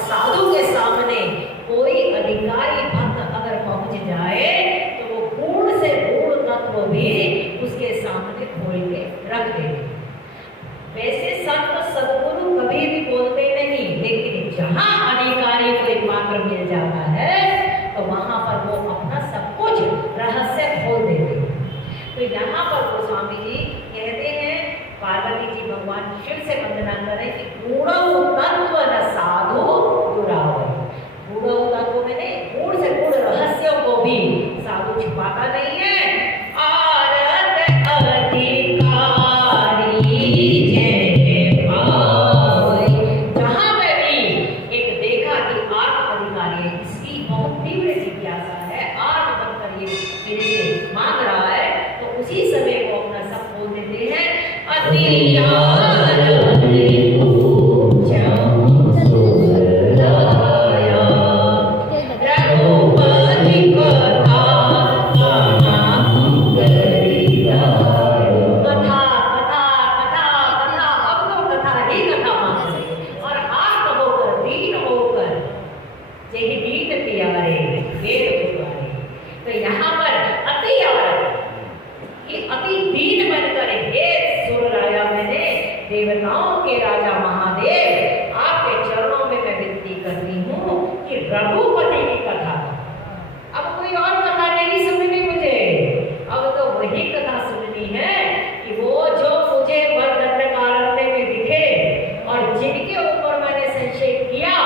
साधु के सामने कोई अधिकारी भक्त अगर पहुंच जाए तो वो पूर्ण से पूर्ण तत्व भी उसके सामने खोल के रख दे। वैसे संत सद्गुरु कभी भी बोलते नहीं, लेकिन जहां अधिकारी को एक पात्र मिल जाता है तो वहां पर वो अपना सब कुछ रहस्य खोल देते। तो यहाँ पर गोस्वामी जी कहते हैं, पार्वती जी भगवान शिव से वंदना करें कि गूढ़ौ तत्व न साधु दुरावय। गूढ़ौ तत्व मैंने गूढ़ से गूढ़ रहस्यों को भी साधु छुपाता नहीं है। आरत अधिकारी जय पावै। जहाँ पे भी एक देखा कि आत्म अधिकारी है, इसकी बहुत तीव्र जिज्ञासा है, आत्म बनकर ये मेरे से मांग रहा है, तो उसी समय वो अपना सब बोल देते हैं। तो यहाँ पर अति दीन बनकर हे सुरराया, मैंने देवताओं के राजा महादेव आपके चरणों में मैं विनती करती हूँ कि रघुपति की कथा, अब कोई और कथा नहीं सुननी मुझे, अब तो वही कथा सुननी है कि वो जो मुझे बरदंडकारण्य में दिखे और जिनके ऊपर मैंने संशय किया,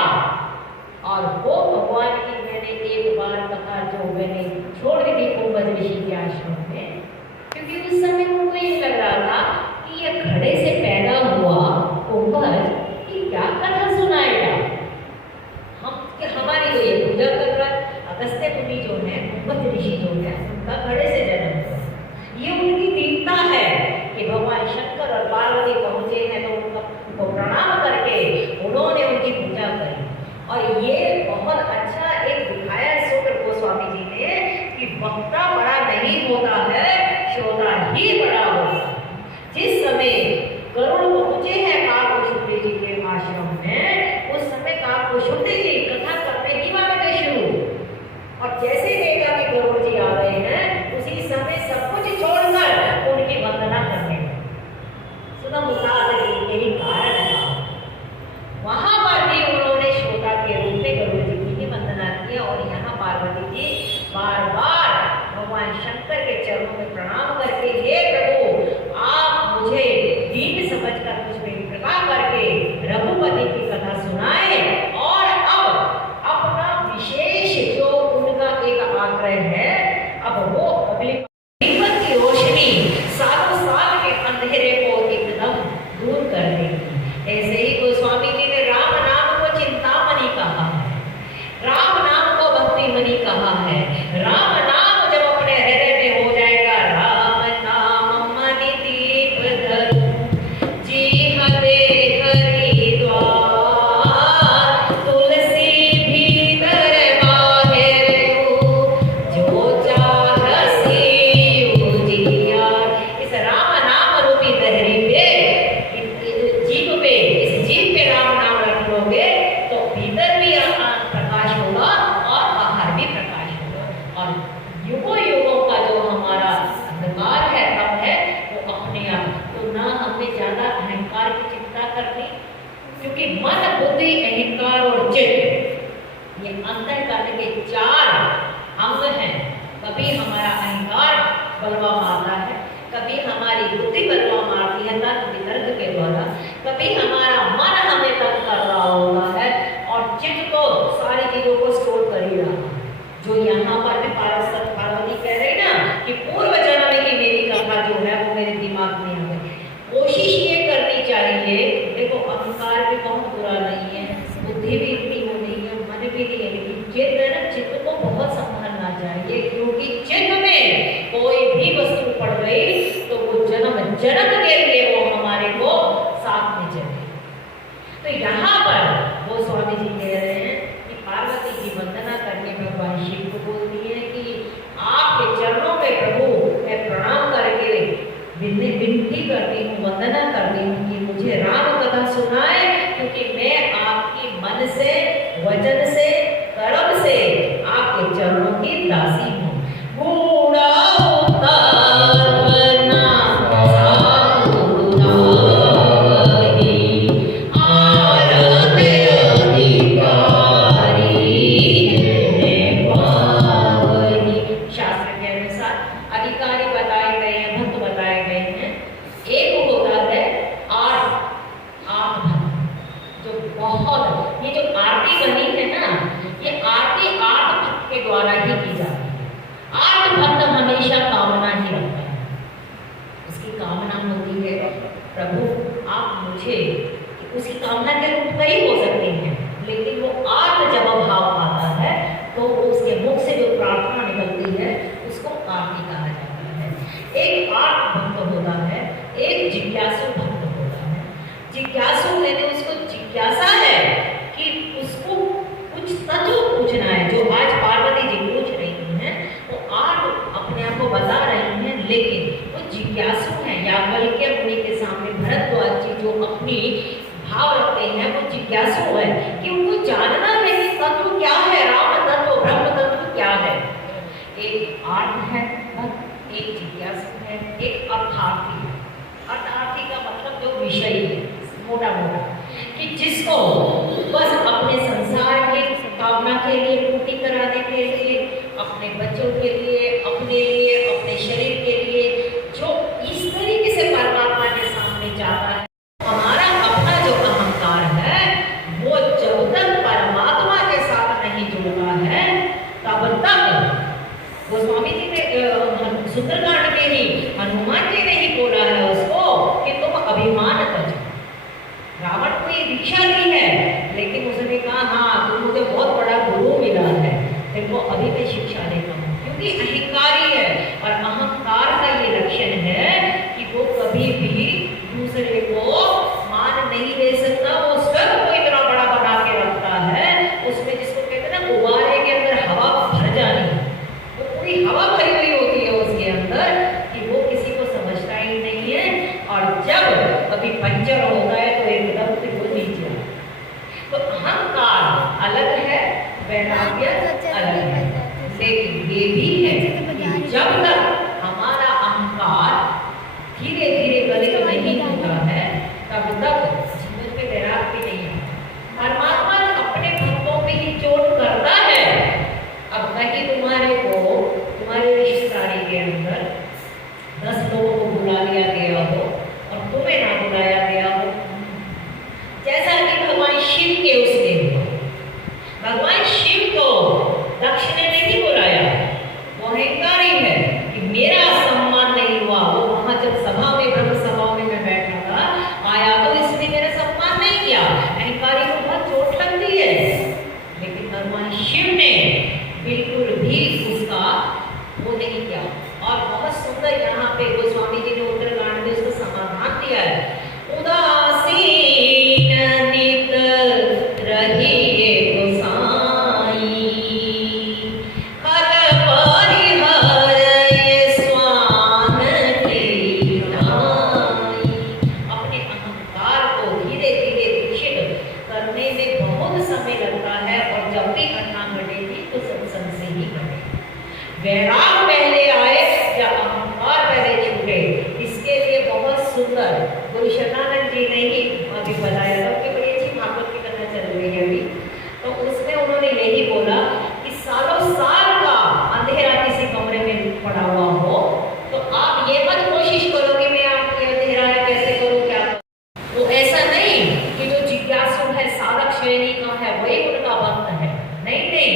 और वो भगवान की मैंने एक बार कथा जो मैंने छोड़ दी थी कुंभज ऋषि के आश्रम में, क्योंकि उस समय उनको ये लग रहा था कि ये घड़े से पैदा हुआ कुंभज की क्या कथा सुनाएगा, हमारी तो ये पूजा कर रहा है। अगस्त्य मुनि जो है, कुंभज ऋषि जो है, उनका घड़े से जन्म हुआ, ये उनकी दीनता है कि भगवान शंकर और पार्वती पहुंचे हैं तो उनको प्रणाम करके उन्होंने उनकी पूजा करी। और ये बहुत अच्छा एक दिखाया सूत्र गोस्वामी जी ने कि वक्ता बड़ा नहीं होता है, श्रोता ही बड़ा होता है। जिस समय गरुड़ पहुंचे हैं काकभूषुंडी जी के आश्रम में, उस समय काकभूषुंडी जी कथा करने ही वाले थे शुरू, और जैसे देखा कि गरुड़ जी आ रहे हैं, उसी समय सब कुछ छोड़कर उनकी वंदना करने सुना यही कारण है। वहां पर भी उन्होंने श्रोता के रूप में गरुड़ जी की ही वंदना की, और यहाँ पार्वती जी बार बार भगवान शंकर के चरणों में प्रणाम करके, हे प्रभु आप मुझे दीन समझकर मुझ में कृपा करके रघुपति की कथा सुनाए, और अब अपना विशेष जो उनका एक आग्रह है, अब वो अगली दीपक की रोशनी सालों साल के अंधेरे को एकदम दूर कर देगी। ऐसे ही गोस्वामी जी ने राम नाम को चिंतामणि कहा है, राम नाम को भक्तिमणि कहा है। राम नाम जब अपने हृदय में हो जाएगा, राम नाम मणि दीप धरु जी हरे हरिद्वार, तुलसी भीतर बाहिर जो चाहसी उजियार। इस राम नाम रूपी दहरी पे, जीव पे, इस जीव पे राम नाम रख लोगे तो भीतर भी प्रकाश होगा और बाहर भी प्रकाश होगा, और युगों युगों का जो हमारा अंधकार है तब है वो अपने आप। तो ना हमें ज्यादा अहंकार की चिंता करनी, क्योंकि मन बुद्धि अहंकार और चित्त ये अंतर करने के चार अंग हैं। कभी हमारा अहंकार बलवा मारता है, कभी हमारी बुद्धि बलवा मारती है तर्क वितर्क के द्वारा, कभी हमारा मन हमें तंग कर रहा होता है, और चित्त को सारी चीजों को स्टोर कर ही रहा है। जो यहाँ पर मैं पार्वती कह रही ना कि पूर्व जन्म की मेरी कथा जो है वो मेरे दिमाग में आ गई। कोशिश ये करनी चाहिए, देखो अहंकार भी बहुत बुरा नहीं है, बुद्धि भी इतनी हो नहीं है, मन भी नहीं है, लेकिन चित्त है ना, चित्त को बहुत संभालना चाहिए, क्योंकि चित्त में कोई भी वस्तु पड़ गई तो वो जन्म जन्म के लिए वो हमारे को साथ में चले। वचन से, कर्म से आपके चरणों की दासी हूँ। बूढ़ा द्वारा ही की जाती है। आर्त भक्त हमेशा कामना ही रखता है। उसकी कामना होती है, प्रभु आप मुझे, उसकी कामना के रूप कई हो सकती हैं, लेकिन वो आर्त जब भाव आता है तो उसके मुख से जो प्रार्थना निकलती है उसको आरती कहा जाता है। एक आर्त भक्त होता है, एक जिज्ञासु भक्त होता है। जिज्ञासु मैंने उसको जिज्ञासा है कि उसको कुछ तत्व पूछना है, जो आज पार्वती जी पूछ रही हैं, वो आज अपने आप को बता रही हैं, लेकिन वो जिज्ञासु हैं। याज्ञवल्क्य मुनि के सामने भरद्वाज जी जो अपनी भाव रखते हैं, वो जिज्ञासु है कि उनको जानना है कि तत्व क्या है, राम तत्व, ब्रह्म तत्व क्या है। एक आर्त है भक्त, एक जिज्ञासु है, एक अर्थार्थी है। अर्थार्थी का मतलब जो विषय है, मोटा मोटा, कि जिसको बस अपने संसार के कामना के लिए, पूर्ति कराने के लिए, अपने बच्चों के लिए, अपने लिए, अपने शरीर के लिए, जो इस तरीके से परमात्मा के सामने जाता है। हमारा अपना जो अहंकार है वो जब तक परमात्मा के साथ नहीं जुड़ता है तब तक, गोस्वामी जी ने सुंदरकांड में ही हनुमान जी ने ही बोला है उसको कि तुम अभिमान तज। रावण को ये दीक्षा दी है, लेकिन उसने कहा हाँ तुम मुझे बहुत बड़ा गुरु मिला है, तेरे को अभी भी शिक्षा देता हूँ, क्योंकि अहंकारी है। और अहंकार का ये लक्षण है कि वो कभी भी दूसरे को मान नहीं दे सकता। वो स्वयं को इतना बड़ा बना के रखता है, उसमें जिसको कहते हैं ना गुब्बारे के अंदर हवा भर जानी, वो पूरी हवा भरी हुई होती है उसके अंदर, कि वो किसी को समझता ही नहीं है। और जब कभी पंचर होता है तो एकदम से वो नीचे आता है। तो अहंकार अलग है, वैराग्य अलग है, लेकिन ये भी है कि जब तक हमारा अहंकार धीरे धीरे गलित नहीं होता है तब तक जीवन में वैराग्य नहीं आता। परमात्मा अपने भक्तों पे ही चोट करता है। अब कहीं तुम्हारे को तुम्हारे रिश्तेदारी के अंदर 10 लोगों को बुला लिया गया हो और तुम्हें ना बुलाया गया हो, जैसा कि भगवान शिव के उसने हुआ। भगवान शिव को दक्ष ने नहीं बुलाया, वो अहंकारी है कि मेरा सम्मान नहीं हुआ। वो वहां जब सभा में, ब्रह्म सभा में मैं बैठा था, आया तो इसने मेरा सम्मान नहीं किया। अहंकारी को बहुत चोट लगती है, लेकिन भगवान शिव ने बिल्कुल भी उसका वो नहीं किया। और बहुत सुंदर यहाँ पे गोस्वामी जी ने उत्तरकांड में उसका समाधान दिया है। उदासीन नित रहिए गोसाई, खल परिहरय स्वान की नाई। अपने अहंकार को धीरे धीरे दीक्षित करने में बहुत समय लगता है, और जब भी घटना घटेगी तो सत्संग से ही घटेगी। वैराग पहले आए या अहंकार पहले छूटे, इसके लिए बहुत सुंदर गुरु शतानंद जी ने ही अभी बताया था कि बड़ी अच्छी भागवत की कथा चल रही है अभी, तो उसमें उन्होंने यही बोला कि सालों साल का अंधेरा किसी कमरे में पड़ा हुआ हो तो आप ये मत कोशिश करो कि मैं आपके अंधेरा है कैसे करूँ, क्या करूँ। तो ऐसा नहीं कि जो जिज्ञासु है, साधक श्रेणी का है, वही उनका भक्त है। नहीं नहीं,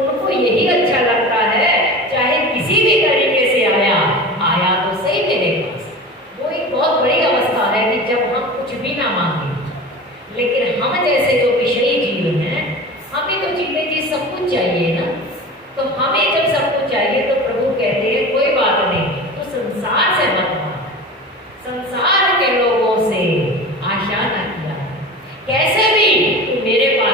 उनको यही अच्छा लगता है, चाहे किसी भी तरीके से आया तो सही मेरे पास। वो एक बहुत बड़ी अवस्था है कि जब हम कुछ भी ना मांगे, लेकिन हम जैसे जो विषयी जीव हैं, हमें तो जीते जी सब कुछ चाहिए ना। तो हमें जब सब कुछ चाहिए तो प्रभु कहते हैं कोई बात नहीं, तो संसार से मत मांग, संसार के लोगों से आशा न किया, कैसे भी तू मेरे पास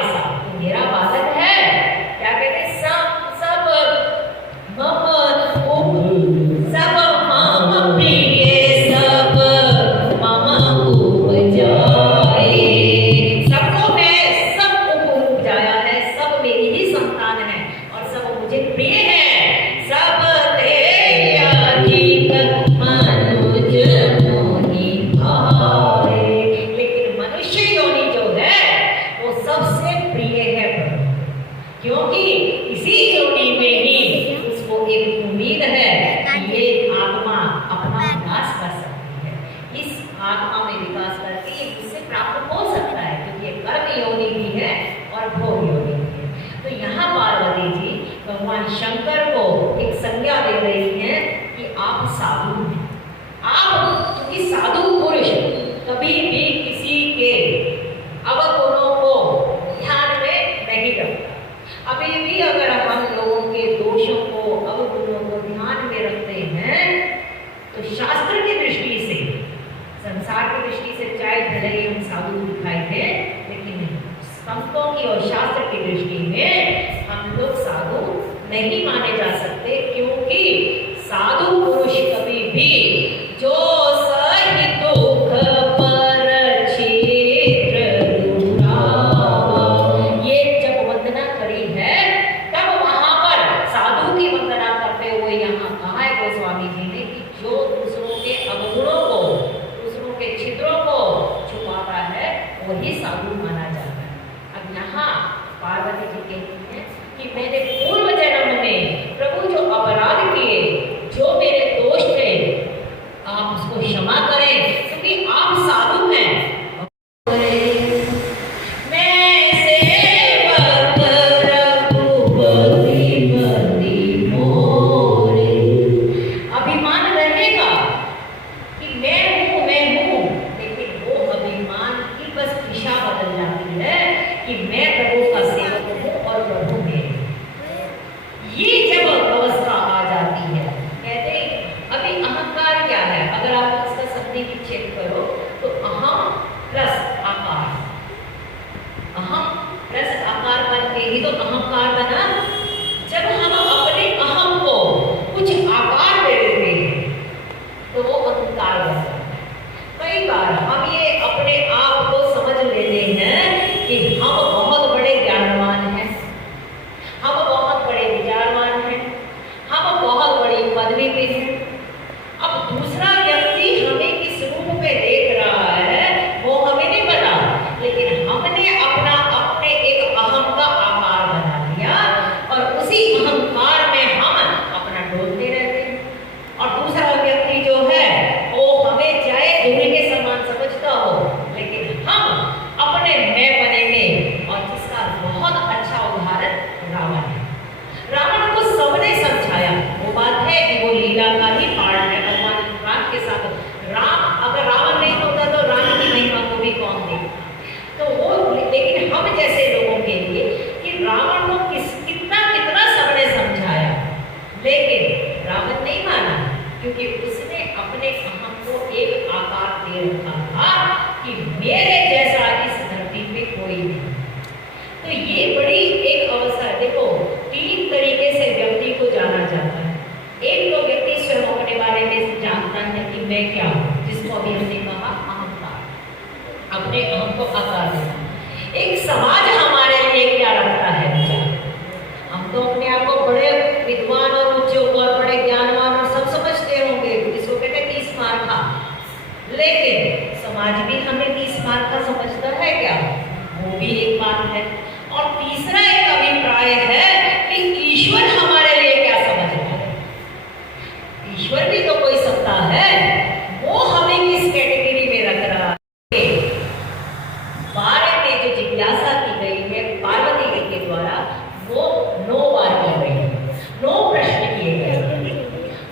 शंकर को एक संज्ञा दे रही हैं कि आप साधु हैं। आप क्योंकि साधु पुरुष कभी भी किसी के अवगुणों को ध्यान में नहीं रखता। अभी भी अगर हम लोगों के दोषों को, अवगुणों को ध्यान में रखते हैं तो शास्त्र की दृष्टि से, संसार की दृष्टि से चाहे भले ही हम साधु दिखाई दे, लेकिन संतों की और शास्त्र की दृष्टि में हम लोग साधु नहीं माने जा सकते, क्योंकि साधु पुरुष कभी भी जो सहि दुख पर क्षेत्र दुरावा, ये जब वंदना करी है तब वहां पर साधु की वंदना करते हुए यहाँ कहा है गोस्वामी जी ने कि जो दूसरों के अवगुणों को, दूसरों के छिद्रों को छुपाता है वही साधु माना जाता है। अब यहाँ पार्वती जी कहती हैं कि मैंने पूर्व जन्म में प्रभु जो अपराध किए, जो मेरे दोष थे, आप उसको क्षमा करें, क्योंकि आप साधु हैं। मैं सेवक रघुपति पति मोरे, अभिमान रहेगा कि मैं हूँ, लेकिन वो अभिमान की बस दिशा बदल जाती है कि मैं प्रभु का सेवक हूँ और प्रभु मेरे। ये जब अवस्था आ जाती है, कहते अभी अहंकार क्या है, अगर आप इसका शब्दी विच्छेद करो तो अहम प्लस आकार, अहम प्लस आकार बन के ही तो अहंकार बना। जब हम अपने अहम को कुछ आकार दे देते हैं तो वो अहंकार बन जाता है। कई बार हम ये अपने आप को समझ लेते हैं कि हम बहुत बड़े ज्ञानवान हैं, हम बहुत बड़े विचारवान हैं, हम बहुत बड़ी पदवी पे हैं। अब दूसरा व्यक्ति हमें किस रूप में देख रहा है वो हमें नहीं पता, लेकिन हमने अपने एक अहम का आकार बना लिया और उसी अहंकार में हम अपना डोलते रहते हैं। और दूसरा व्यक्ति जो है वो हमें चाहे दूल्हे के समान समझता हो, लेकिन हम अपने मैं बने में, और जिसका बहुत अच्छा उदाहरण रावण है। रावण को सबने समझाया, वो बात है कि वो लीला का ही पार्ट है भगवान राम के साथ। राम, अगर रावण नहीं होता तो राम की महिमा को भी कौन देखता? तो वो, लेकिन हम जैसे लोगों के लिए कि रावण को कितना सबने समझाया, लेकिन रावण नहीं माना, क्योंकि उसने अपने अहम को एक आकार दे रखा था कि मेरे जैसा इस धरती पे कोई नहीं। तो ये बड़ी एक अवसर, देखो 3 तरीके से व्यक्ति को जाना जाता है। एक तो व्यक्ति स्वयं अपने बारे में जानता है कि मैं क्या हूँ, जिसको अभी हमने कहा अहंकार, अपने अहम को आकार देना। एक समाज हमारे लिए क्या रखता है विचार, हम तो अपने आप को बड़े विद्वान और उच्च और बड़े ज्ञानवान और सब समझते होंगे, जिसको कहते हैं 30 मार्क का, लेकिन समाज भी हमें 30 मार्क का समझता है क्या? वो भी एक बात है। और तीसरा एक अभिप्राय है कि ईश्वर हमारे लिए क्या समझता है। ईश्वर भी तो कोई सत्ता है, वो हमें किस कैटेगरी में रख रहा है। बारे में जो जिज्ञासा की गई है पार्वती जी के द्वारा, वो 9 बार की गई है, 9 प्रश्न किए गए,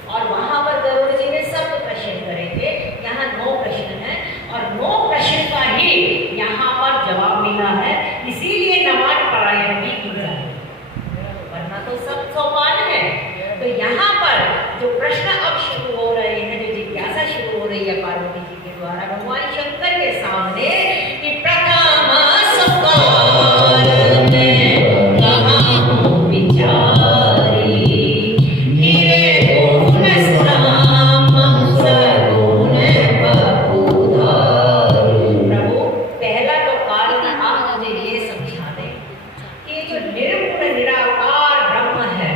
और वहां पर गरुड़ जी ने सब प्रश्न करे थे। यहाँ 9 प्रश्न है और 9 प्रश्न का ही यहाँ पर जवाब मिला है, इसीलिए नवान पारायण भी की जाए, वरना तो सब सोपान है। तो यहाँ पर जो प्रश्न अब शुरू हो रहे हैं, जो जिज्ञासा शुरू हो रही है पार्वती जी के द्वारा भगवान शंकर के सामने, कि प्रथम सकाल में कहाँ विचारी, हिरे गुण श्याम सगुण बपुधारी। प्रभु, पहला तो काल की आप मुझे ये समझा दें कि जो निर्गुण निराकार ब्रह्म है,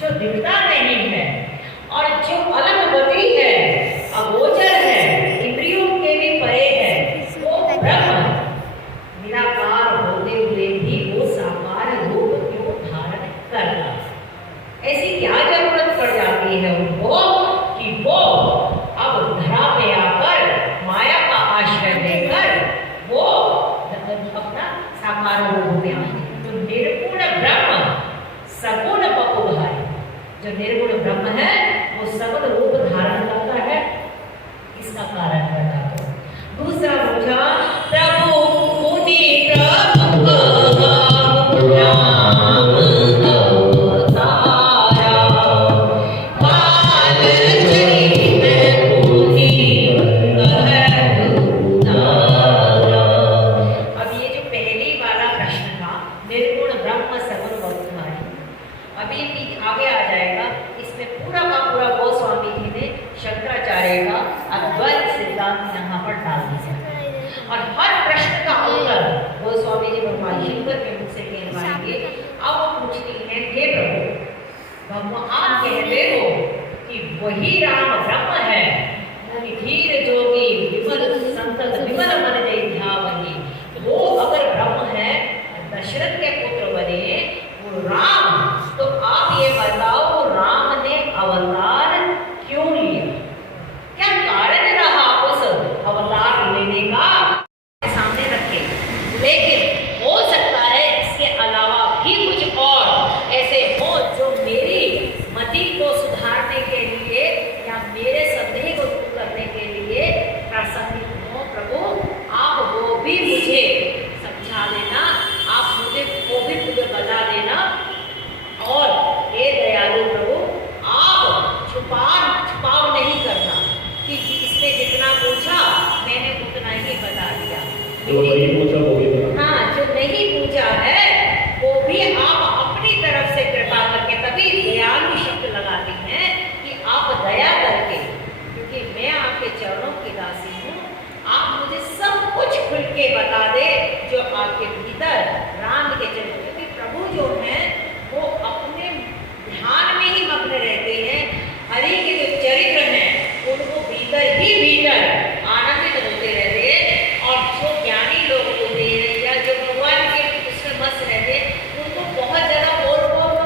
जो दिखता नहीं है और जो अलगवती है, अगोचर है, इंद्रियों के भी परे है, वो ब्रह्म निराकार होते हुए भी वो साकार रूप क्यों धारण करता? ऐसी क्या जरूरत पड़ जाती है उनको कि वो अब धरा पे आकर माया का आश्रय लेकर वो अपना साकार रूप में आए। तो निर्गुण ब्रह्म सगुण बपुधारी, निर्गुण ब्रह्म है वो सकल रूप धारण करता है, इसका कारण बता दो। दूसरा पूछा प्रभु मुनि प्रभु राम अवतारा बाल चरित पुनि कहु तारा। अब ये जो पहली वाला प्रश्न था निर्गुण ब्रह्म सगुण बहुधारी, अभी आगे आ जाएगा। इसमें पूरा का पूरा गोस्वामी जी ने शंकराचार्य का अद्वैत सिद्धांत यहाँ पर डाल दिया और हर प्रश्न का उत्तर गोस्वामी जी भगवान शंकर के मुख से कहवाएंगे। अब वो पूछती हैं हे प्रभु, आप कहते हो कि वही राम ब्रह्म है, मुनि धीर जोगी विमल संतत विमल मन जय ध्यावहि, वो अगर ब्रह्म है दशरथ के पुत्र बने वो राम, तो आप ये बताओ राम ने अवतार क्यों लिया, क्या कारण रहा उस अवतार लेने का, सामने रखे। लेकिन हो सकता है इसके अलावा भी कुछ और ऐसे हो जो मेरी मति को सुधारने के लिए या मेरे संदेह को दूर करने के लिए प्रासंगिक हो। प्रभु आप वो भी मुझे समझा देना, आप मुझे वो भी मुझे बता देना। और हे दयालु प्रभु, आप छुपाव नहीं करना कि इसने जितना पूछा मैंने उतना ही बता दिया। जो नहीं पूछा वो भी बता। हाँ, जो नहीं पूछा है वो भी आप अपनी तरफ से कृपा करके, तभी दयालु शब्द लगाती हैं कि आप दया करके, क्योंकि मैं आपके चरणों की दासी हूँ, आप मुझे सब कुछ खुल के बता दे जो आपके भीतर राम के चरित्र, क्योंकि प्रभु जो हैं वो अपने ध्यान में ही मग्न रहते हैं, हरि के जो चरित्र हैं उनको भीतर ही भीतर आनंदित होते रहते हैं। और जो ज्ञानी लोग होते हैं या जो भगवान के उसमें मस्त रहते हैं उनको बहुत ज़्यादा बोल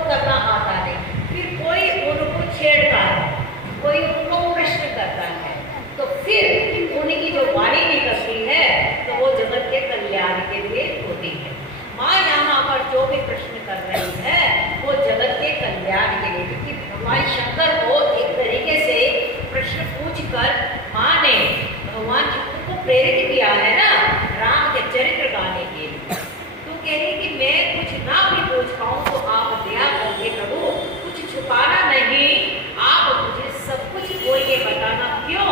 करना आता नहीं, फिर कोई उनको छेड़ता है, कोई उनको प्रश्न करता है, तो फिर उनकी जो वाणी निकलती है तो वो जगत के कल्याण के लिए होती है। माँ यहाँ पर जो भी प्रश्न कर रही है वो जगत के कल्याण के लिए, क्योंकि भगवान शंकर को एक तरीके से प्रश्न पूछकर माँ ने भगवान शंकर को प्रेरित किया है ना राम के चरित्र गाने के लिए। तो कह रही कि मैं कुछ ना भी पूछ पाऊँ तो आप दया करके प्रभु कुछ छुपाना नहीं, आप मुझे सब कुछ बोल के बताना। क्यों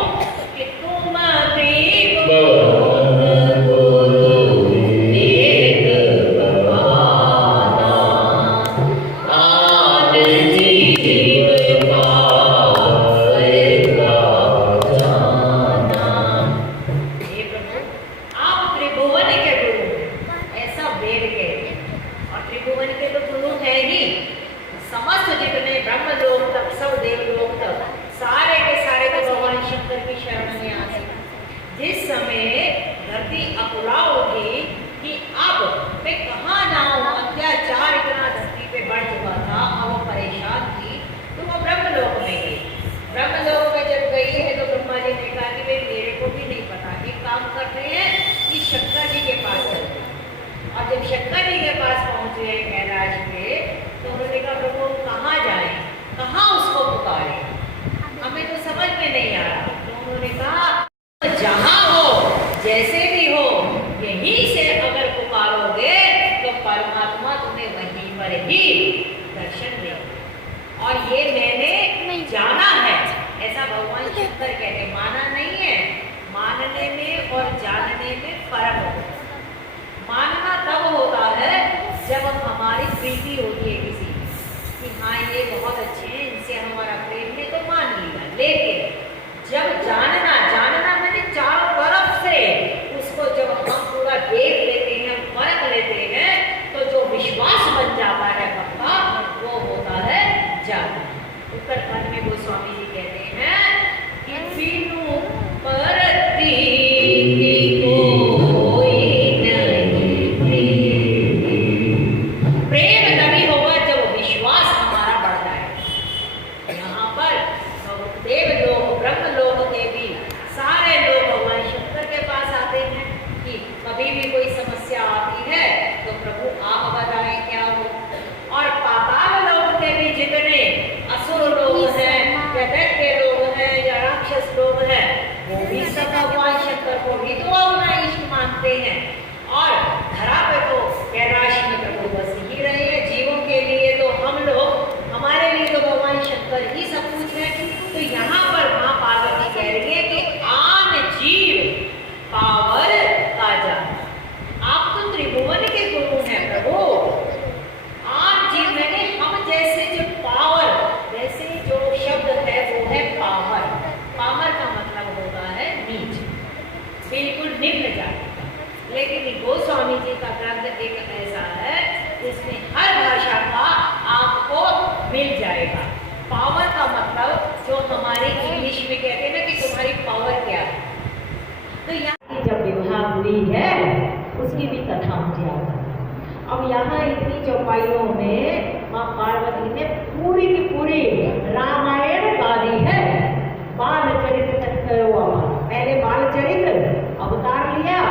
कि तुम समस्त जितने ब्रह्म लोक तक सब देवलोक तक सारे के सारे तो भगवान शंकर की शरण में आ गए। जिस समय धरती अकुला उठी कि अब मैं कहाँ जाऊँ, अत्याचार इतना धरती पे बढ़ चुका था, अब वो परेशान थी, तो वो ब्रह्मलोक में गई। ब्रह्मलोक में जब गई है तो ब्रह्मा जी ने कहा कि भाई मेरे को भी नहीं पता, एक काम करते हैं कि शंकर जी के पास चलते हैं। और जब शंकर जी के पास पहुँचे कैलाश पे तो उन्होंने कहा प्रभु कहाँ जाए, कहाँ उसको पुकारे, हमें तो समझ में नहीं आ रहा। तो उन्होंने कहा जहाँ हो जैसे भी हो यहीं से अगर पुकारोगे तो परमात्मा तुम्हें वहीं पर ही दर्शन देगा। और ये मैंने जाना है, ऐसा भगवान शंकर कहते, माना नहीं है। मानने में और जानने में फर्क होता है। मानना तब होता है जब हमारी प्रीति होती है किसी कि हाँ ये बहुत अच्छे हैं, इनसे हमारा प्रेम है तो मान लिया। लेकिन जब जानना मैंने चारों तरफ से उसको जब हम पूरा देख लेते हैं, परख लेते हैं, तो जो विश्वास बन जाता है पक्का वो होता है जानना। उत्तरखंड में गोस्वामी जी कहते हैं कि बिनु परती प्रेम तभी होगा जब विश्वास हमारा बढ़ता है। यहाँ पर देवलोक ब्रह्मलोक के भी अब यहाँ इतनी चौपाइयों में माँ पार्वती ने पूरी की पूरी रामायण गा दी है। बाल चरित्र हुआ, पहले बाल चरित्र अवतार लिया,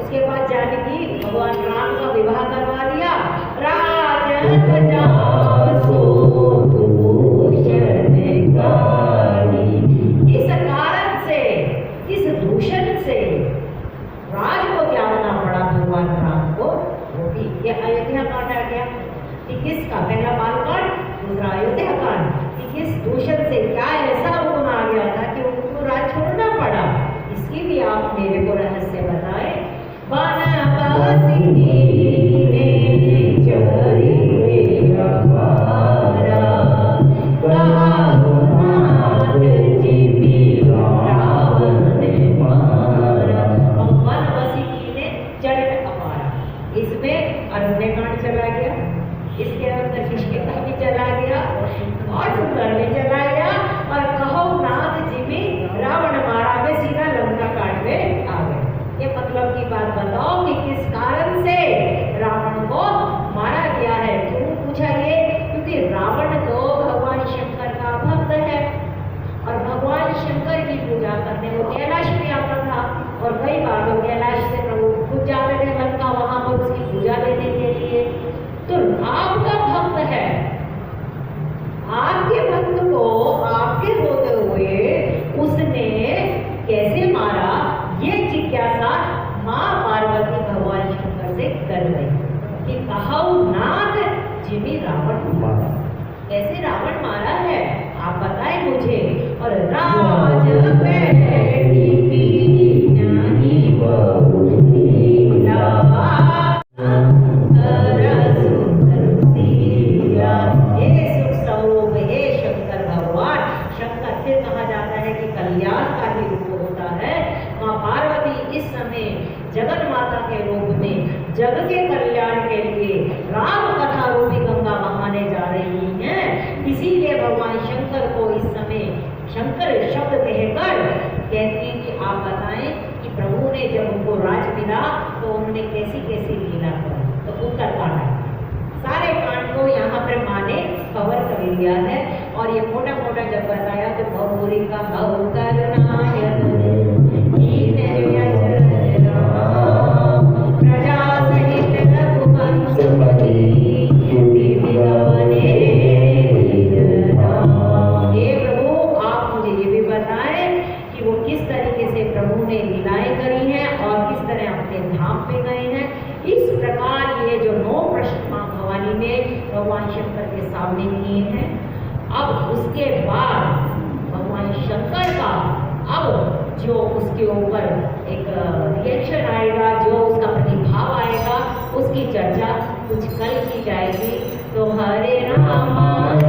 उसके बाद जानकी भगवान राम का विवाह करवा दिया। राजन इस कारण से, इस दूषण से राज को क्या होना पड़ा भगवान राम को, वो भी ये अयोध्या कांड आ गया कि किसका, पहला बालकांड, दूसरा अयोध्या कांड, कि किस दूषण से क्या ऐसा गुण आ गया था कि उनको राज छोड़ना पड़ा। इसकी भी आप मेरे को रहस्य बताएं। इसमें अरण्यकांड चला गया, इसके अंदर किष्किंधा भी चला गया और सुंदर भी चला गया, और कहो नाथ जी में रावण मारा में सीधा लंका कांड में आ गए। ये मतलब की बात बताओ कि किस कारण से रावण को मारा गया है। क्यों पूछा ये? क्योंकि रावण तो भगवान शंकर का भक्त है और भगवान शंकर की पूजा करने वो कैलाश में आता था, और कई बार तो कैलाश से प्रभु खुद जाते थे लंका वहां पर उसकी पूजा देने के लिए। तो आपका भक्त है, आपके भक्त को आपके होते हुए उसने कैसे मारा, ये जिज्ञासा माँ पार्वती भगवान शंकर से कर रही कि कहाऊ नाथ जिमी रावण मारा, कैसे रावण मारा है आप बताएं मुझे। और राज जगत माता के रूप में जग के कल्याण के लिए राम कथा रूपी गंगा बहाने जा रही हैं। इसीलिए भगवान शंकर को इस समय शंकर शब्द कहकर कहती हैं कि आप बताएं कि प्रभु ने जब उनको राज मिला तो उन्होंने कैसी कैसी लीला करी। तो उत्तर कांड, सारे कांड को यहाँ पर माँ ने कवर कर लिया है, और ये मोटा मोटा जब बताया तो बहुरी का प्रभु ने लीलाएं करी हैं और किस तरह अपने धाम पे गए हैं। इस प्रकार ये जो 9 प्रश्न मां भवानी ने भगवान शंकर के सामने किए हैं। अब उसके बाद भगवान शंकर का अब जो उसके ऊपर एक रिएक्शन आएगा, जो उसका प्रतिभाव आएगा, उसकी चर्चा कुछ कल की जाएगी। तो हरे राम